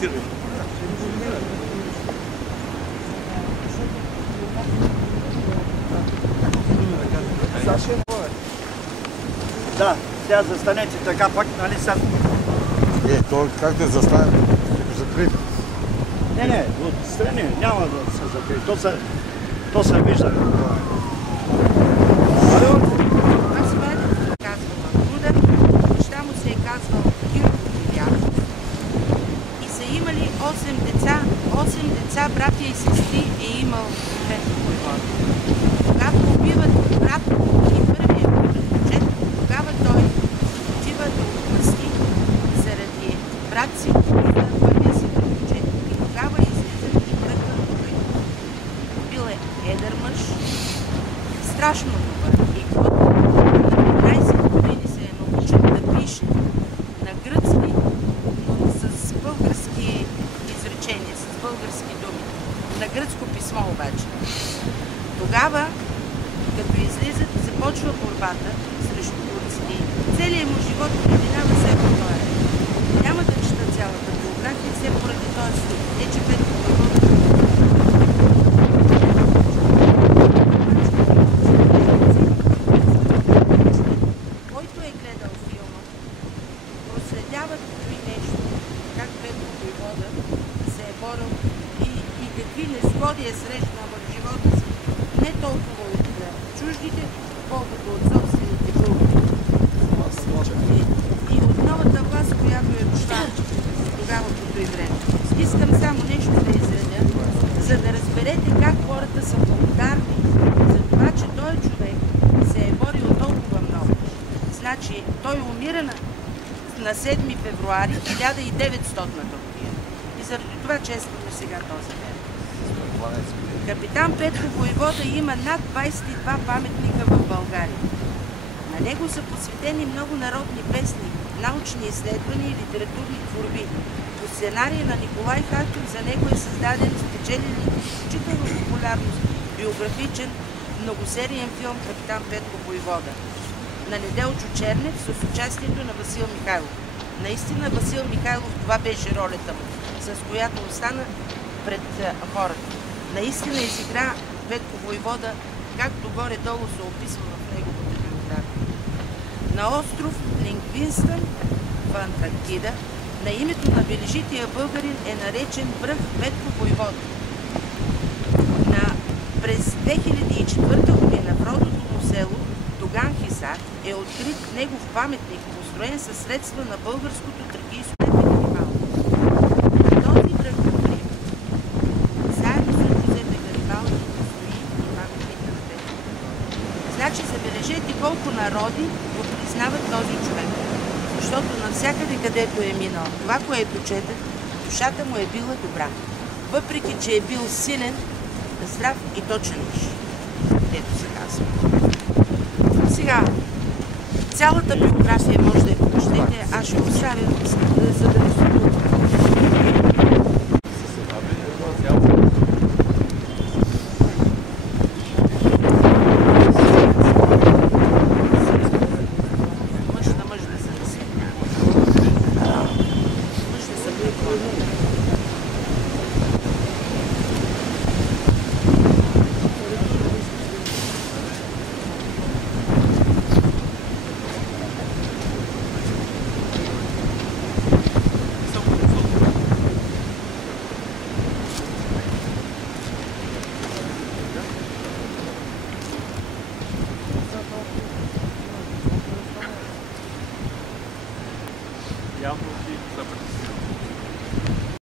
фирми. Да, сега застанете така пак, нали са? То как да застанем? Закрит. Не, отстрани, няма да се закрие. То се вижда. Аз ведето казвам Акуда, баща му се е казвал Кирко Киряков и са имали 8 деца. 8 деца, братя и сестри е имал Петко войвода. Когато убиват брат и първия приоритет, тогава той отива да отмъсти заради брат си, първия си приоритет. И тогава излиза и тръгва той. Бил е едър мъж, страшно добър и на 15 години се е научил да пише на гръцки, но с български изречения, с български думи. На гръцко писмо обаче. Тогава, като излизат, започва борбата срещу турците. Целият му живот преминава все по това. Няма да чета цялата биография, все поради този случай. Не, че Петко войвода който е гледал филма, проследява това нещо, как Петко войвода се е борил и какви несгоди е срещнал в живота си. Не толкова от чуждите, колкото от собствените българи. И от новата власт, която е дошла тогава по той време. Искам само нещо да изредя, за да разберете как хората са благодарни за това, че той човек се е борил толкова много. Значи, той умира на 7 февруари 1900 година. И заради това честваме сега този ден. Капитан Петко войвода има над 22 паметника в България. На него са посветени много народни песни, научни изследвания и литературни творби. По сценария на Николай Хачов за него е създаден спечелен изключително популярност биографичен многосериен филм Капитан Петко войвода на Неделчо Чернев с участието на Васил Михайлов. Наистина Васил Михайлов, това беше ролята му, с която остана пред хората. Наистина изигра Петко войвода, както горе-долу се описва в неговата биография. На остров Лингвинстън в Антарктида на името на бележития българин е наречен връх Петко войвода. През 2004 година в родното му село Доган Хисар е открит негов паметник, построен със средства на българското тракийско Гарибалди. На този връх заедно с Джузепе Гарибалди стои и паметника на Петко. Значи забележете колко народи го признават този човек. Защото навсякъде, където е минал, това, което чете, душата му е била добра. Въпреки, че е бил силен, здрав и точен мъж, дето се казва. Сега, цялата биография може да я прочетете, аз ще оставя, за да не се мъж на мъж да се наси. Мъж да се бъде. Явно си са притеснени.